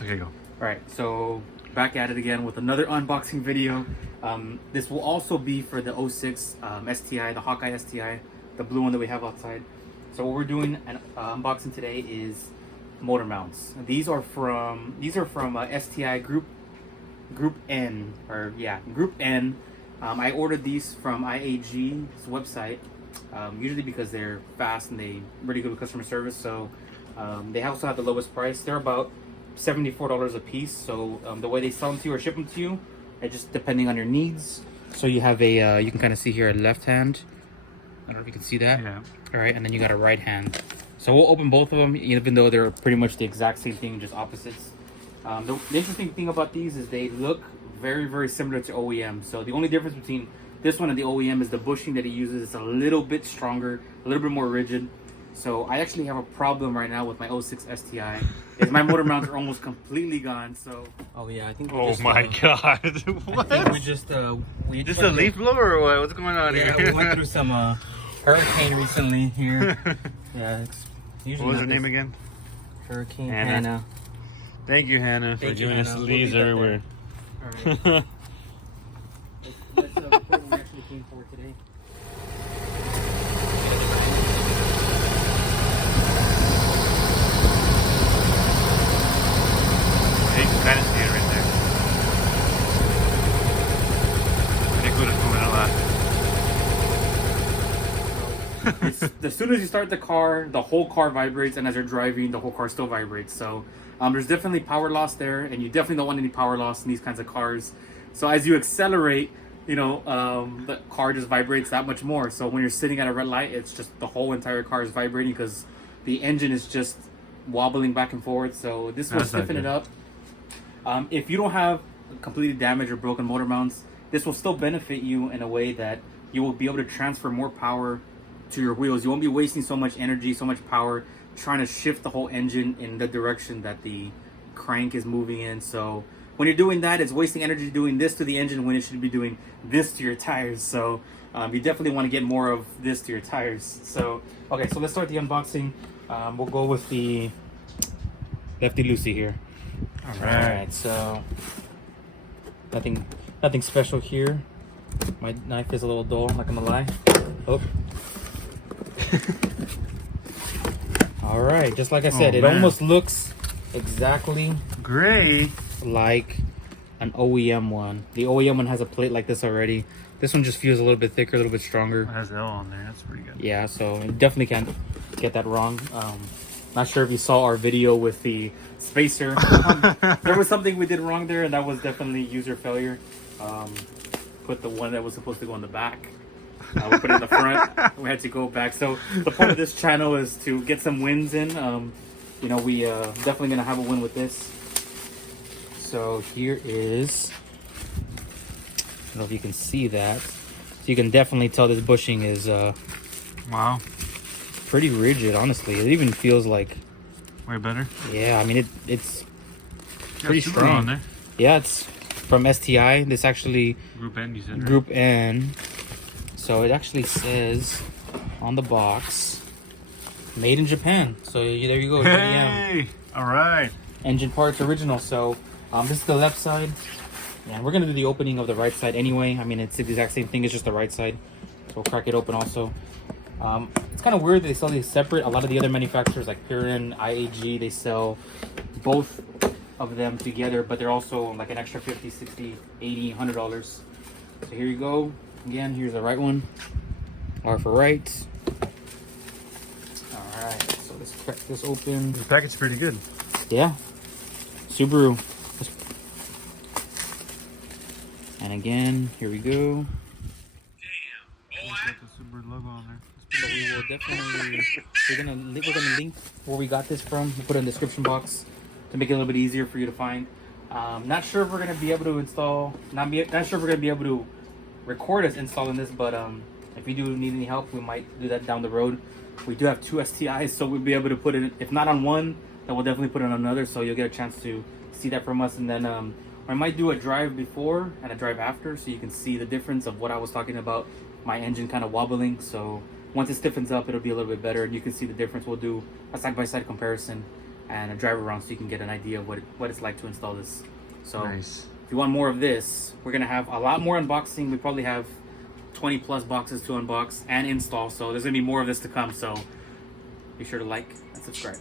Okay, go. Alright, so back at it again with another unboxing video. This will also be for the 06 STI, the Hawkeye STI, the blue one that we have outside. So what we're doing an unboxing today is motor mounts. These are from STI Group N, or yeah, Group N. I ordered these from IAG's website, usually because they're fast and they really good with customer service. So they also have the lowest price. They're about $74 a piece. So the way they sell them to you or ship them to you, it just depending on your needs. So you have a you can kind of see here a left hand. I don't know if you can see that. Yeah. All right, and then you got a right hand. So we'll open both of them, even though they're pretty much the exact same thing, just opposites. The interesting thing about these is they look very, very similar to OEM. So the only difference between this one and the OEM is the bushing that he uses. It's a little bit stronger, a little bit more rigid. So I actually have a problem right now with my 06 STI. Is my motor mounts are almost completely gone. So I think. Oh my god! What? I think we just Just a leaf blower or what? What's going on here? We went through some hurricane recently here. Yeah, it's usually. What was her name again? Hurricane Hannah. Hannah. Thank you, Hannah, for giving us leaves everywhere. All right. Let's record what we actually came for today. You can kind of see it right there. Pretty good at moving a lot. As soon as you start the car, the whole car vibrates, and as you're driving, the whole car still vibrates. So there's definitely power loss there, and you definitely don't want any power loss in these kinds of cars. So as you accelerate, the car just vibrates that much more. So when you're sitting at a red light, it's just the whole entire car is vibrating because the engine is just wobbling back and forth. So this will stiffen it up. If you don't have completely damaged or broken motor mounts, this will still benefit you in a way that you will be able to transfer more power to your wheels. You won't be wasting so much energy, so much power trying to shift the whole engine in the direction that the crank is moving in. So when you're doing that, it's wasting energy doing this to the engine when it should be doing this to your tires. So you definitely want to get more of this to your tires. So okay, so let's start the unboxing. We'll go with the lefty loosey here. All right, so nothing special here. My knife is a little dull, not gonna lie. Oh. All right, just like I said, it almost looks exactly gray like an OEM one. The OEM one has a plate like this already. This one just feels a little bit thicker, a little bit stronger. It has L on there. That's pretty good. Yeah, so you definitely can't get that wrong. Not sure if you saw our video with the spacer. There was something we did wrong there, and that was definitely user failure. Put the one that was supposed to go in the back. We put it in the front. We had to go back. So the point of this channel is to get some wins in. We definitely gonna have a win with this. So here is. I don't know if you can see that. So you can definitely tell this bushing is wow, pretty rigid. Honestly, it even feels like way better. Yeah, I mean it's pretty Subaru strong. On there. Yeah, it's from STI. This actually Group N, you said, right? Group N. So it actually says on the box, made in Japan. So there you go. Hey, all right. Engine parts original. So this is the left side. And we're gonna do the opening of the right side anyway. I mean, it's the exact same thing. It's just the right side. So we'll crack it open also. It's kind of weird that they sell these separate. A lot of the other manufacturers like Perrin, IAG, they sell both of them together, but they're also like an extra $50, $60, $80, $100. So here you go. Again, here's the right one. R for right. All right, so let's crack this open. The package is pretty good. Yeah, Subaru. And again, here we go. Damn, got the Subaru logo on there. So we will definitely we're gonna link where we got this from. We'll put it in the description box to make it a little bit easier for you to find. Not sure if we're gonna be able to install. Not sure if we're gonna be able to record us installing this, but if you do need any help, we might do that down the road. We do have 2 STIs, so we'll be able to put it, if not on one, then we'll definitely put it on another, so you'll get a chance to see that from us. And then I might do a drive before and a drive after, so you can see the difference of what I was talking about, my engine kind of wobbling. So once it stiffens up, it'll be a little bit better, and you can see the difference. We'll do a side-by-side comparison and a drive around so you can get an idea of what it's like to install this. So Nice. if you want more of this, we're gonna have a lot more unboxing. We probably have 20 plus boxes to unbox and install, so there's gonna be more of this to come. So be sure to like and subscribe.